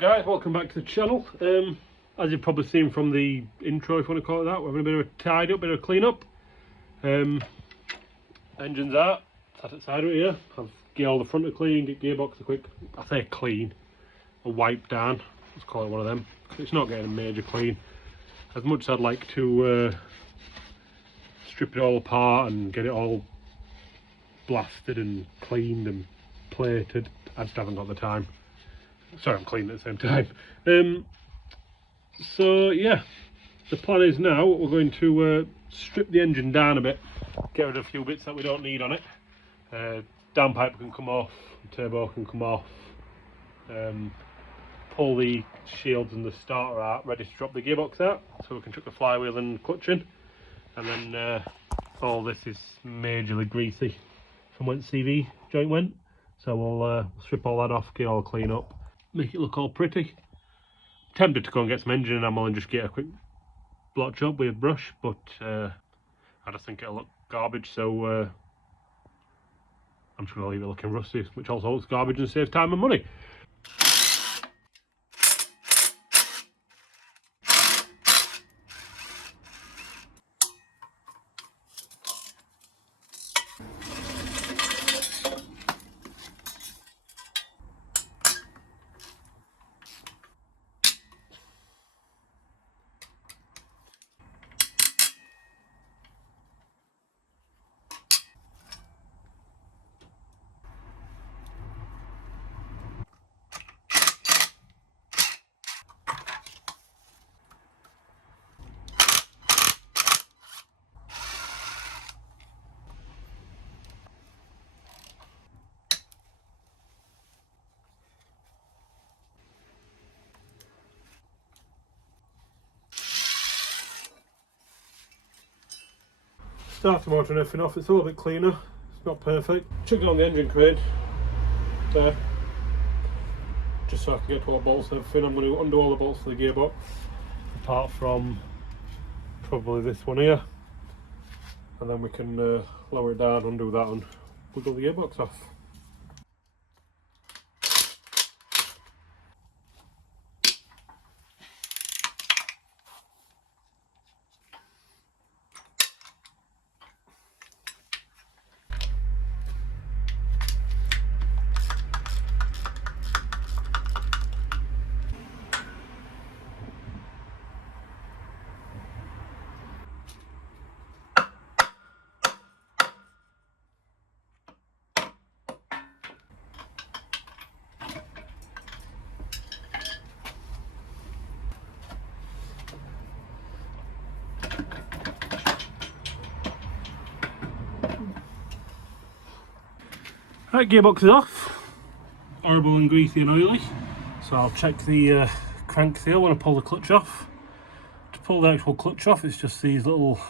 guys, welcome back to the channel. As you've probably seen from the intro, if you want to call it that, we're having a bit of a tidy up, bit of a clean up. Engines out, sat outside of it here. I've get all the front of clean, get gearbox a quick, I say clean, a wipe down, let's call it one of them. It's not getting a major clean. As much as I'd like to strip it all apart and get it all blasted and cleaned and plated, I just haven't got the time. Sorry, I'm cleaning at the same time. So yeah, the plan is now we're going to strip the engine down a bit, get rid of a few bits that we don't need on it. Downpipe can come off, turbo can come off, pull the shields and the starter out, ready to drop the gearbox out, so we can chuck the flywheel and clutch in. And then all this is majorly greasy from when CV joint went, so we'll strip all that off, get all clean up, make it look all pretty. Tempted to go and get some engine enamel and just get a quick blotch up with a brush, but I just think it'll look garbage, so I'm just going to leave it looking rusty, which also looks garbage and saves time and money. Start the motor and everything off, it's a little bit cleaner, it's not perfect. Chuck it on the engine crane, there, just so I can get to all the bolts and everything. I'm going to undo all the bolts for the gearbox, apart from probably this one here, and then we can lower it down, undo that and wiggle the gearbox off. Right, gearbox is off. Horrible and greasy and oily. So I'll check the crank seal when I pull the clutch off. To pull the actual clutch off, it's just these little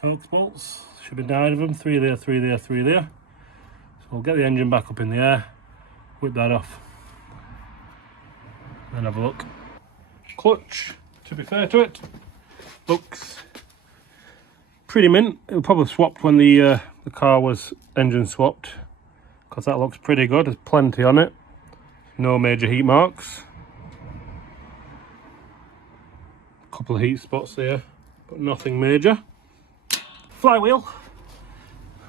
Torx bolts. Should be 9 of them, 3 there, 3 there, 3 there. So we'll get the engine back up in the air, whip that off, and have a look. Clutch, to be fair to it, looks pretty mint. It was probably swapped when the car was engine swapped, because that looks pretty good. There's plenty on it, no major heat marks, a couple of heat spots there, but nothing major. Flywheel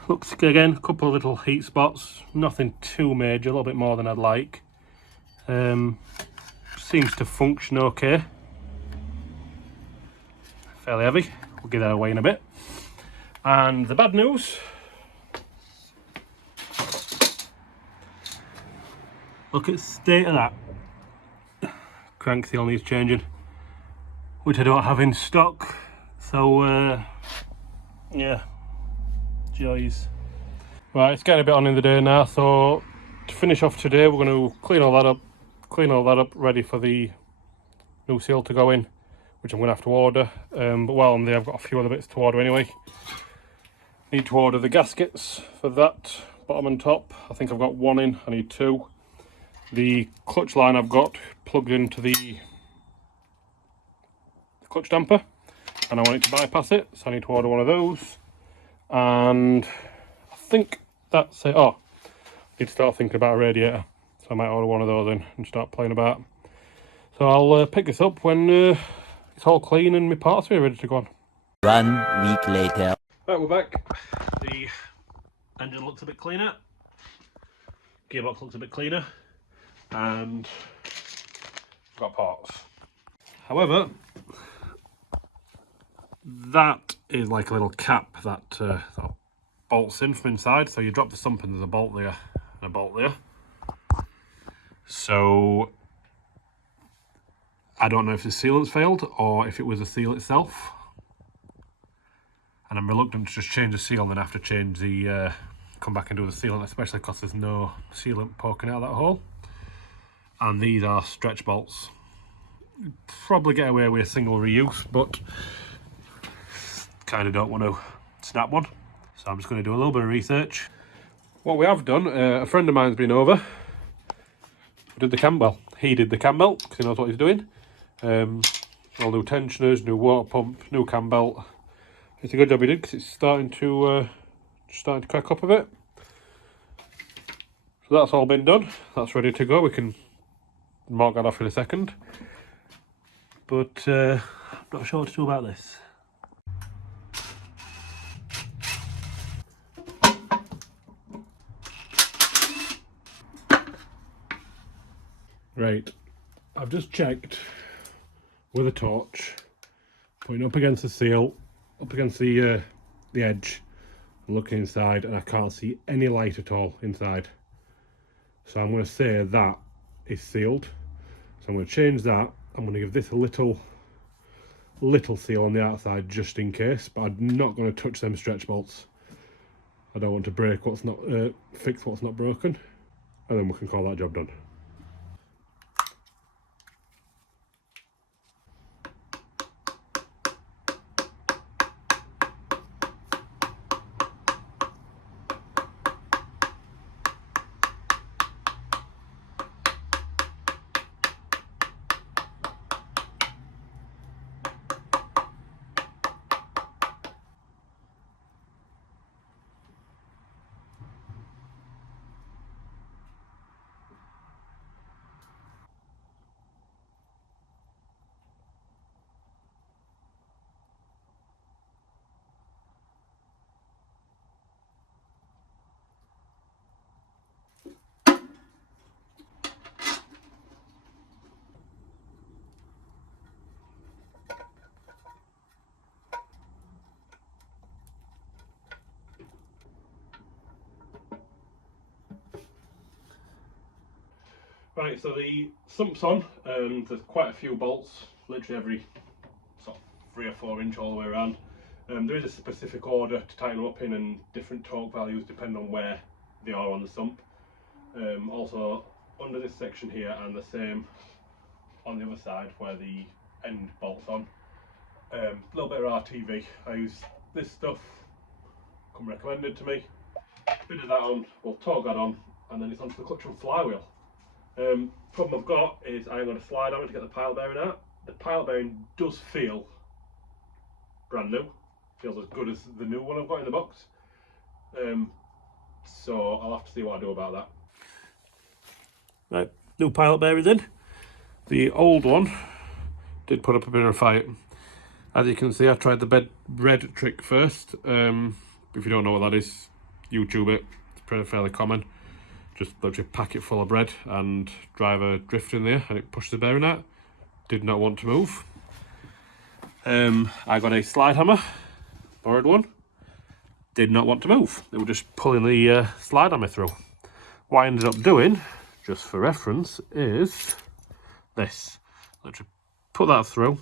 looks again, a couple of little heat spots, nothing too major, a little bit more than I'd like. Seems to function okay, fairly heavy, we'll give that away in a bit. And the bad news, look at the state of that. Crank seal needs changing, which I don't have in stock, so yeah, joys. Right, it's getting a bit on in the day now, so to finish off today we're going to clean all that up, ready for the new seal to go in, which I'm going to have to order. But while I'm there, I've got a few other bits to order anyway. Need to order the gaskets for that, bottom and top. I think I've got 1 in, I need 2. The clutch line I've got plugged into the clutch damper, and I want it to bypass it, so I need to order one of those. And I think that's it. Oh, I need to start thinking about a radiator, so I might order one of those in and start playing about. So I'll pick this up when it's all clean and my parts are ready to go on. 1 week later. Right, we're back. The engine looks a bit cleaner, gearbox looks a bit cleaner, and got parts. However, that is like a little cap that bolts in from inside. So you drop the sump and there's a bolt there and a bolt there. So I don't know if the sealant's failed or if it was the seal itself. And I'm reluctant to just change the seal and then have to change the, come back and do the sealant, especially because there's no sealant poking out of that hole. And these are stretch bolts. Probably get away with a single reuse, but kind of don't want to snap one. So I'm just going to do a little bit of research. What we have done, a friend of mine's been over. We did the cambelt. He did the cambelt because he knows what he's doing. All new tensioners, new water pump, new cambelt. It's a good job he did because it's starting to crack up a bit. So that's all been done. That's ready to go. We can mark that off in a second. But I'm not sure what to do about this. Right, I've just checked with a torch, putting up against the seal, up against the edge, and looking inside, and I can't see any light at all inside. So I'm going to say that is sealed. So I'm going to change that. I'm going to give this a little seal on the outside just in case, but I'm not going to touch them stretch bolts. I don't want to break what's not, fix what's not broken, and then we can call that job done. Right, so the sump's on, there's quite a few bolts, literally every sort of 3 or 4 inch all the way around. There is a specific order to tighten them up in and different torque values depending on where they are on the sump. Also under this section here and the same on the other side where the end bolt's on. A little bit of RTV, I use this stuff, come recommended to me. Bit of that on, we'll torque that on, and then it's onto the clutch and flywheel. Problem I've got is I'm going to slide on it to get the pilot bearing out. The pilot bearing does feel brand new, feels as good as the new one I've got in the box. So I'll have to see what I do about that. Right, new pilot bearings in. The old one did put up a bit of a fight. As you can see, I tried the bread trick first. If you don't know what that is, YouTube it. It's pretty fairly common. Just literally pack it full of bread and drive a drift in there and it pushes the bearing out. Did not want to move. I got a slide hammer, borrowed one. Did not want to move. It was just pulling the slide hammer through. What I ended up doing, just for reference, is this. Literally put that through,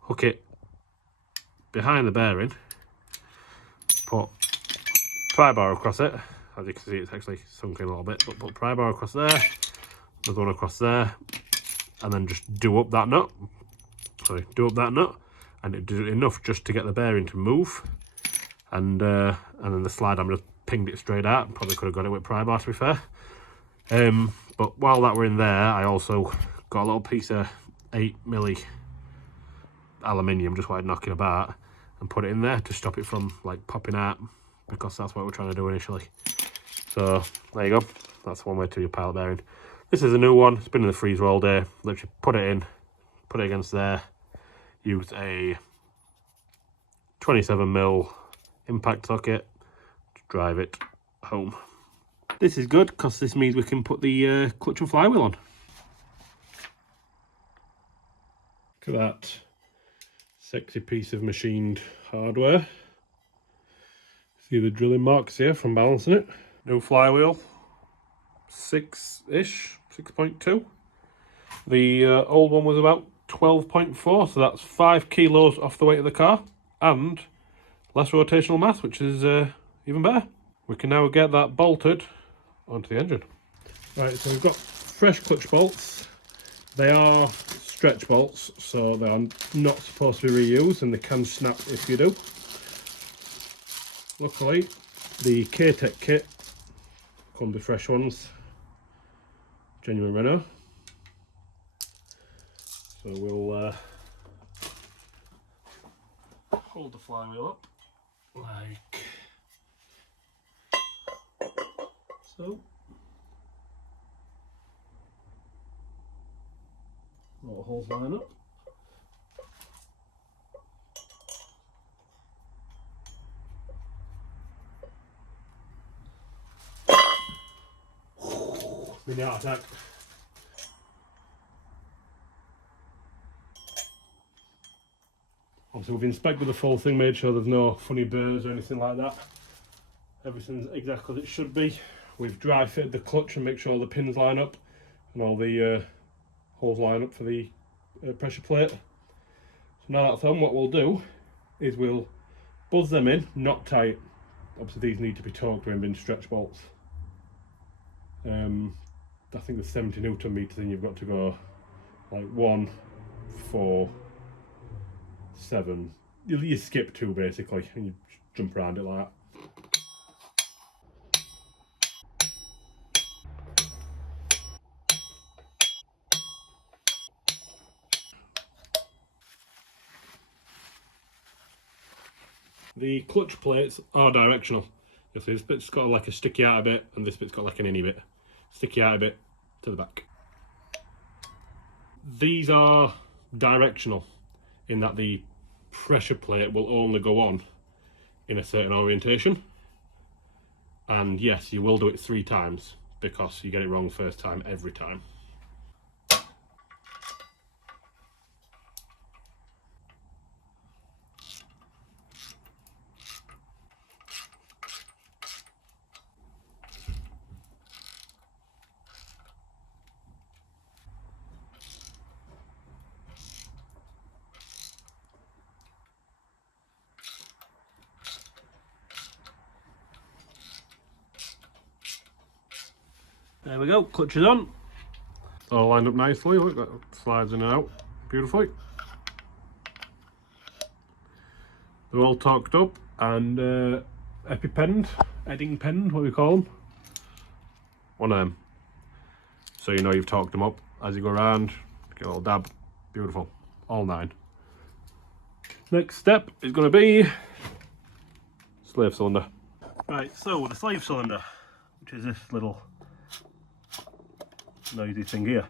hook it behind the bearing, put pry bar across it. As you can see, it's actually sunk in a little bit, but put pry bar across there, another one across there, and then just do up that nut. Sorry, do up that nut, and it did enough just to get the bearing to move. And then the slide hammer just pinged it straight out. Probably could have got it with pry bar, to be fair. But while that were in there, I also got a little piece of 8mm aluminium, just while knocking about, and put it in there to stop it from like popping out, because that's what we're trying to do initially. So there you go, that's one way to your pilot bearing. This is a new one, it's been in the freezer all day. Literally put it in, put it against there, use a 27mm impact socket to drive it home. This is good because this means we can put the clutch and flywheel on. Look at that sexy piece of machined hardware. See the drilling marks here from balancing it. New flywheel, 6-ish, 6.2. The old one was about 12.4, so that's 5 kilos off the weight of the car and less rotational mass, which is even better. We can now get that bolted onto the engine. Right, so we've got fresh clutch bolts. They are stretch bolts, so they are not supposed to be reused and they can snap if you do. Luckily, the K-Tech kit comes with fresh ones, genuine Renault. So we'll hold the flywheel up like so. All the holes line up. Mini heart attack. Obviously we've inspected the full thing, made sure there's no funny burrs or anything like that. Everything's exactly as it should be. We've dry fitted the clutch and make sure all the pins line up and all the holes line up for the pressure plate. So now that's on, what we'll do is we'll buzz them in, not tight. Obviously these need to be torqued when being stretch bolts. I think the 70 Newton meters and you've got to go like 1, 4, 7. You skip 2 basically and you jump around it like that. The clutch plates are directional. You'll see this bit's got like a sticky outer bit and this bit's got like an innie bit. Sticky outer bit to the back. These are directional in that the pressure plate will only go on in a certain orientation. And yes, you will do it 3 times because you get it wrong first time every time. There we go, clutch is on. All lined up nicely, look, that slides in and out beautifully. They're all torqued up and epi-penned, edding penned, what do we call them? One of them. So you know you've torqued them up as you go around, get a little dab, beautiful, all 9. Next step is going to be slave cylinder. Right, so the slave cylinder, which is this little noisy thing here.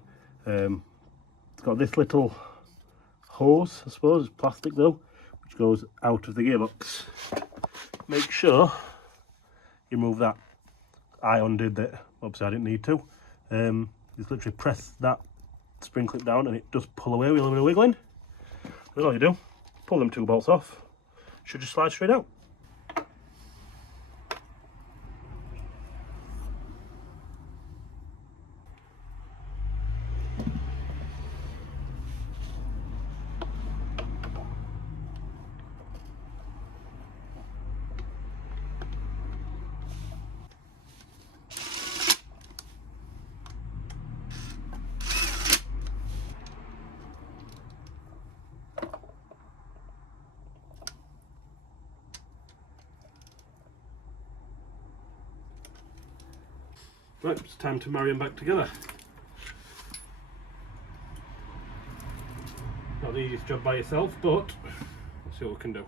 It's got this little hose, I suppose, it's plastic though, which goes out of the gearbox. Make sure you move that. I undid that, obviously I didn't need to. Just literally press that spring clip down and it does pull away with a little bit of wiggling. That's all you do. Pull them 2 bolts off, should just slide straight out. Right, it's time to marry them back together. Not the easiest job by yourself, but we'll see what we can do.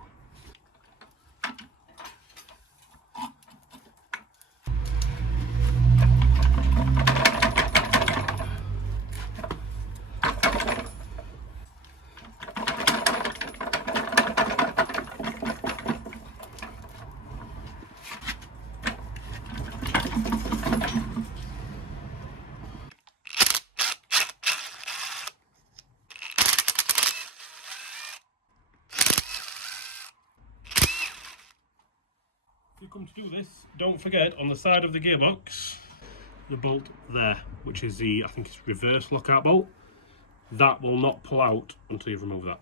you come to do this, don't forget on the side of the gearbox, the bolt there, which is the, I think it's reverse lockout bolt, that will not pull out until you've removed that.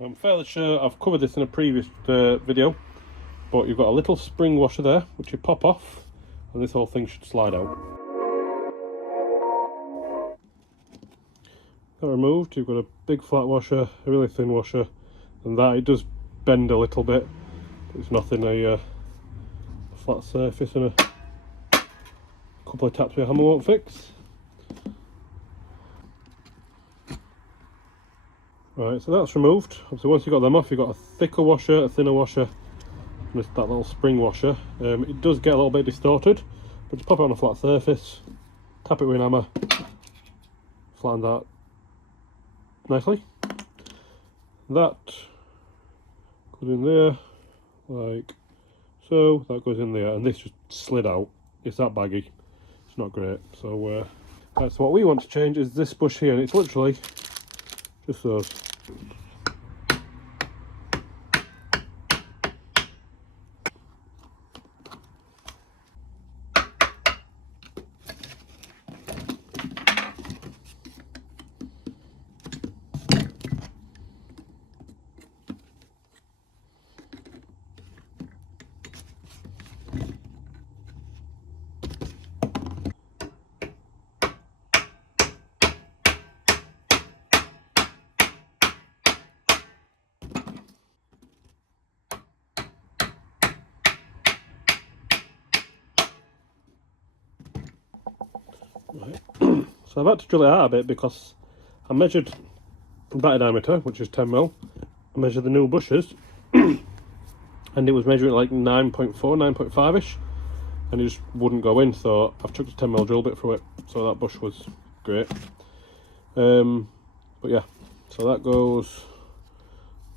I'm fairly sure I've covered this in a previous video, but you've got a little spring washer there, which you pop off, and this whole thing should slide out. That removed, you've got a big flat washer, a really thin washer, and that, it does bend a little bit, but it's nothing, a flat surface and a couple of taps with a hammer won't fix. Right, so that's removed. So once you've got them off, you've got a thicker washer, a thinner washer, and that little spring washer. It does get a little bit distorted, but just pop it on a flat surface, tap it with an hammer, flatten that nicely. That goes in there, like so, that goes in there, and this just slid out. It's that baggy, it's not great. So, right, so what we want to change is this bush here, and it's literally just those. Right. So I've had to drill it out a bit because I measured the battery diameter, which is 10mm. I measured the new bushes, and it was measuring like 9.4, 9.5ish, and it just wouldn't go in. So I've chucked a 10mm drill bit through it. So that bush was great. But yeah, so that goes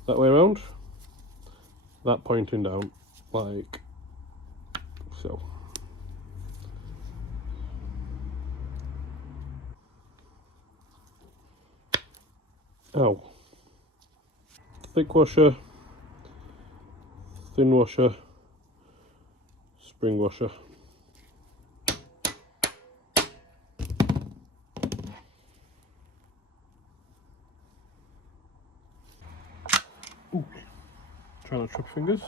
that way around, that pointing down like so. Ow. Thick washer, thin washer, spring washer. Ooh. Try not to trip fingers.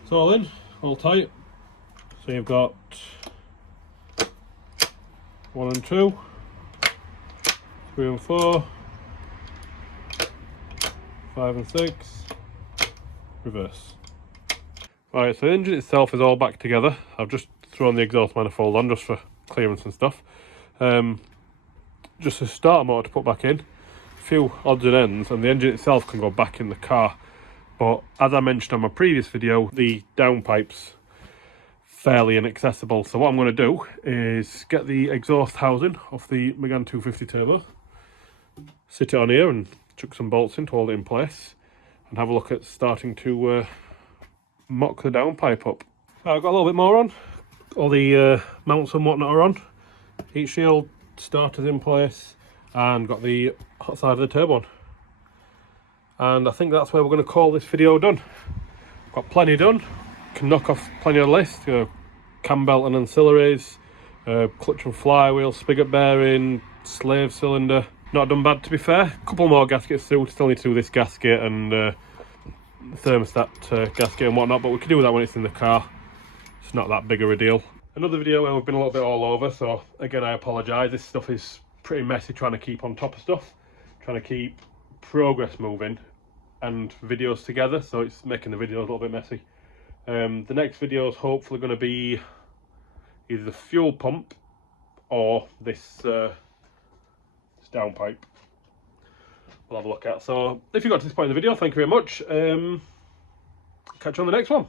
It's all in, all tight. So you've got 1 and 2, 3 and 4, 5 and 6, reverse. Right, so the engine itself is all back together. I've just thrown the exhaust manifold on just for clearance and stuff. Just a starter motor to put back in, a few odds and ends, and the engine itself can go back in the car. But as I mentioned on my previous video, the downpipe's fairly inaccessible. So what I'm going to do is get the exhaust housing off the Megane 250 Turbo, sit it on here and chuck some bolts in to hold it in place, and have a look at starting to mock the downpipe up. I've got a little bit more on. All the mounts and whatnot are on. Heat shield, starters in place, and got the hot side of the turbo on. And I think that's where we're going to call this video done. Got plenty done, can knock off plenty on the list. Cam belt and ancillaries, clutch and flywheel, spigot bearing, slave cylinder. Not done bad, to be fair. A couple more gaskets through, still need to do this gasket and thermostat gasket and whatnot, but we can do that when it's in the car. It's not that big of a deal. Another video where we've been a little bit all over, so again I apologise. This stuff is pretty messy, trying to keep on top of stuff, trying to keep progress moving and videos together, so it's making the videos a little bit messy. The next video is hopefully going to be either the fuel pump or this downpipe. We'll have a look at. So if you got to this point in the video, thank you very much. catch you on the next one.